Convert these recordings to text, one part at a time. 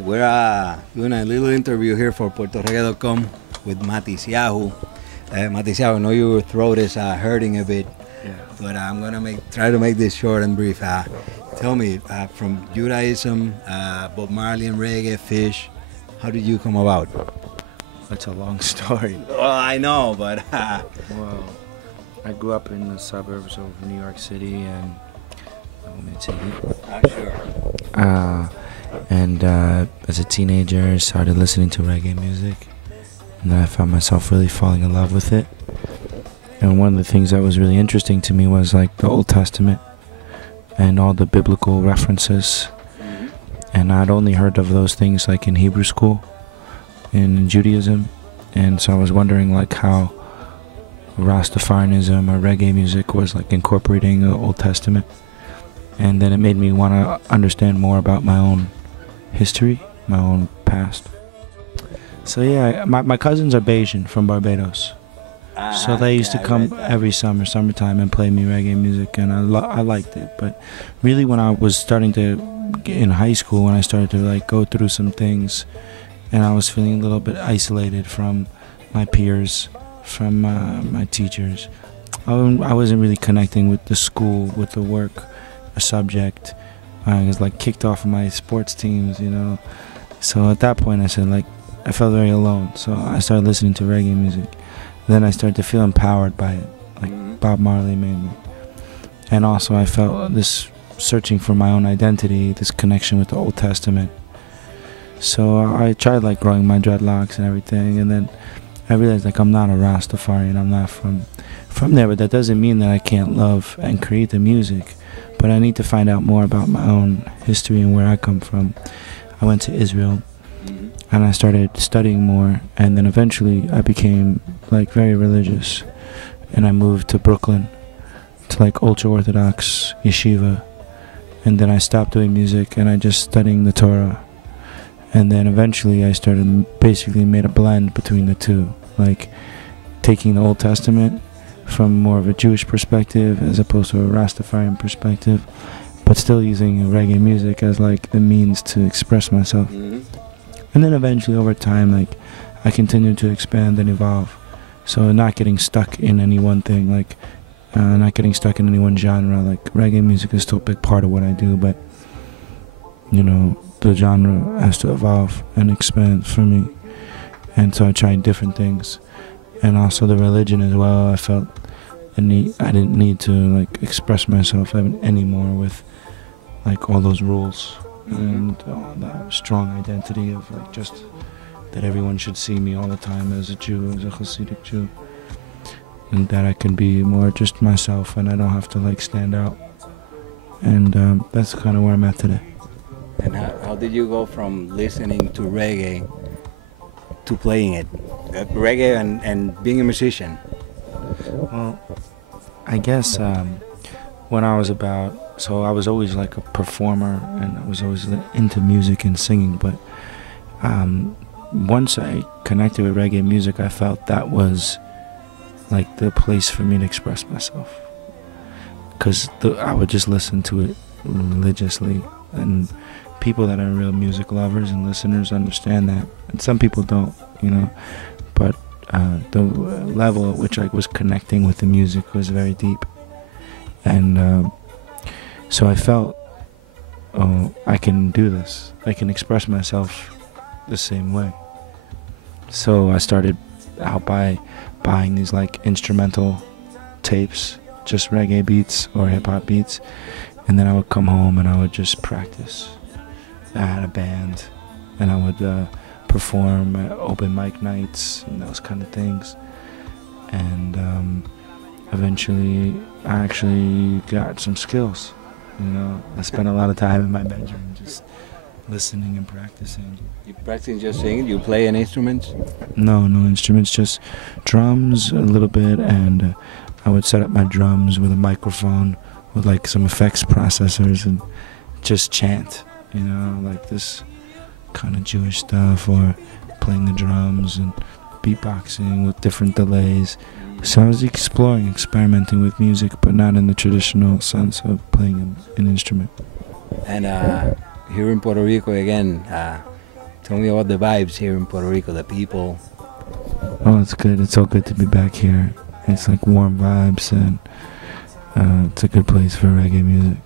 right, we're doing a little interview here for puertoreggae.com with Matisyahu. Matisyahu, I know your throat is hurting a bit, Yeah. but I'm gonna try to make this short and brief. Tell me, from Judaism, Bob Marley and reggae, Fish, how did you come about? That's a long story. Well, I know, but Well, I grew up in the suburbs of New York City, and sure. As a teenager, I started listening to reggae music, and then I found myself really falling in love with it. And one of the things that was really interesting to me was like the Old Testament and all the biblical references. And I'd only heard of those things like in Hebrew school, in Judaism, and so I was wondering like how Rastafarianism or reggae music was like incorporating the Old Testament. And then it made me want to understand more about my own history, my own past. So yeah, my cousins are Bayesian from Barbados. So they used to come every summertime and play me reggae music, and I liked it. But really when I was starting to get in high school, when I started to like go through some things, and I was feeling a little bit isolated from my peers, from my teachers, I wasn't really connecting with the school, with the work, a subject. I was like kicked off of my sports teams, you know. So at that point I said like, I felt very alone. So I started listening to reggae music. Then I started to feel empowered by it, like Bob Marley made me. And also I felt this searching for my own identity, this connection with the Old Testament. So I tried like growing my dreadlocks and everything, and then I realized like I'm not a Rastafarian, I'm not from there, but that doesn't mean that I can't love and create the music. But I need to find out more about my own history and where I come from. I went to Israel, and I started studying more, and then eventually I became like very religious, and I moved to Brooklyn to like ultra-Orthodox yeshiva, and then I stopped doing music and I just studying the Torah, and then eventually I started basically made a blend between the two, like taking the Old Testament from more of a Jewish perspective as opposed to a Rastafarian perspective, but still using reggae music as like the means to express myself. And then eventually over time, like I continued to expand and evolve. So not getting stuck in any one thing, like not getting stuck in any one genre. Like reggae music is still a big part of what I do, but you know, the genre has to evolve and expand for me. And so I tried different things. And also the religion as well. I felt I didn't need to like express myself anymore with like all those rules and that strong identity of like just that everyone should see me all the time as a Jew, as a Hasidic Jew, and that I can be more just myself and I don't have to like stand out. And that's kind of where I'm at today. And how did you go from listening to reggae to playing it? Reggae and being a musician? Well, I guess when I was so I was always like a performer, and I was always into music and singing, but once I connected with reggae music, I felt that was like the place for me to express myself, because I would just listen to it religiously, and people that are real music lovers and listeners understand that, and some people don't, you know. But the level at which I was connecting with the music was very deep, and so I felt, oh, I can do this. I can express myself the same way. So I started out by buying these like instrumental tapes, just reggae beats or hip-hop beats, and then I would come home and I would just practice. I had a band, and I would perform at open mic nights and those kind of things. And eventually I actually got some skills, you know. I spent a lot of time in my bedroom just listening and practicing. You practicing just singing? You play any instruments? No instruments, just drums a little bit, and I would set up my drums with a microphone with like some effects processors and just chant, you know, like this kind of Jewish stuff, or playing the drums and beatboxing with different delays. So I was experimenting with music, but not in the traditional sense of playing an instrument. And here in Puerto Rico again, Tell me about the vibes here in Puerto Rico, the people. Oh, it's good. It's so good to be back here. It's like warm vibes, and it's a good place for reggae music.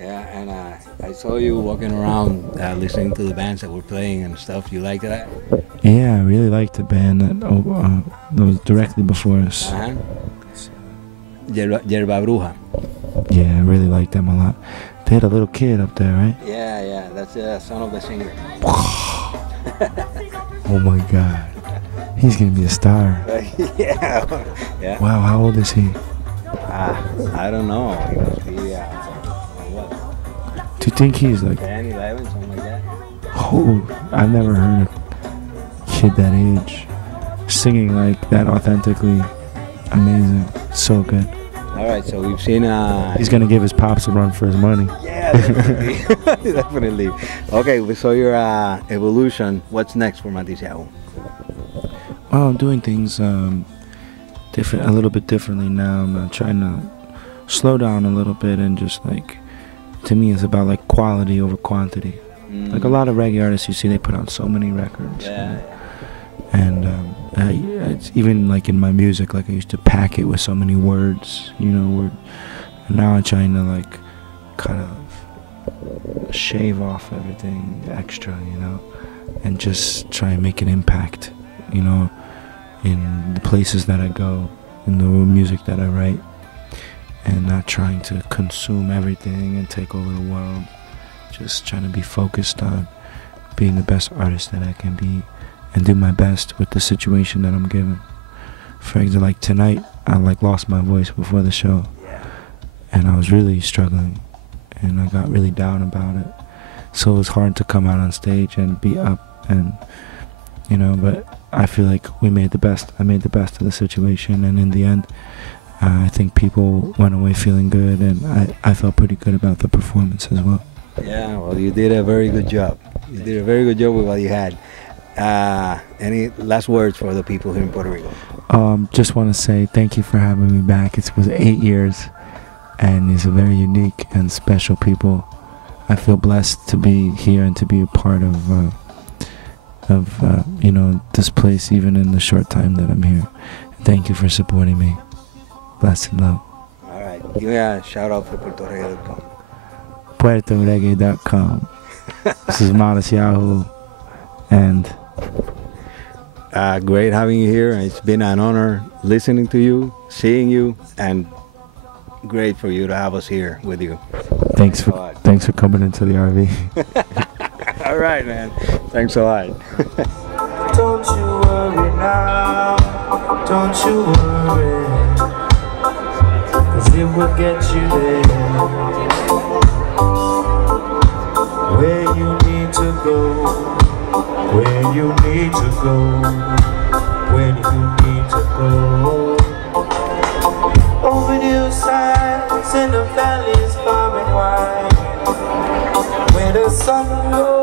Yeah, and I saw you walking around listening to the bands that were playing and stuff. You like that? Yeah, I really liked the band that was directly before us. Uh-huh. Yerba Bruja. Yeah, I really liked them a lot. They had a little kid up there, right? Yeah, that's the son of the singer. Oh my God. He's gonna be a star. yeah. Wow, how old is he? I don't know. He must be, what? Do you think he's like 10, 11, something like that? Oh, I've never heard a kid that age singing like that authentically. Amazing. So good. All right, so we've seen... He's going to give his pops a run for his money. Yeah, definitely. Definitely. Okay, we saw your evolution. What's next for Matisyahu? Well, I'm doing things different, a little bit differently now. I'm trying to slow down a little bit and just like, to me, it's about like quality over quantity. Like a lot of reggae artists you see, they put out so many records. Yeah. And it's even like in my music, like I used to pack it with so many words, you know. And now I'm trying to like kind of shave off everything extra, you know, and just try and make an impact, you know, in the places that I go, in the music that I write, and not trying to consume everything and take over the world. Just trying to be focused on being the best artist that I can be and do my best with the situation that I'm given. For example, like tonight, I like lost my voice before the show, and I was really struggling, and I got really down about it. So it was hard to come out on stage and be up, and you know. But I feel like we made the best. I made the best of the situation, and in the end, I think people went away feeling good, and I felt pretty good about the performance as well. Yeah, well, you did a very good job. You did a very good job with what you had. Any last words for the people here in Puerto Rico? Just want to say thank you for having me back. It was 8 years, and it's a very unique and special people. I feel blessed to be here and to be a part of you know, this place, even in the short time that I'm here. Thank you for supporting me. Blessed love. All right, give me a shout out for puertoreggae.com. puertoreggae.com. This is Matisyahu, and great having you here. It's been an honor listening to you, seeing you, and great for you to have us here with you. Thanks for coming into the RV. All right, man. Thanks a lot. Don't you worry now, don't you worry, 'cause it will get you there, where you need to go, where you need to go, where you need to go. Over the hillsides and the valleys far and wide, where the sun goes.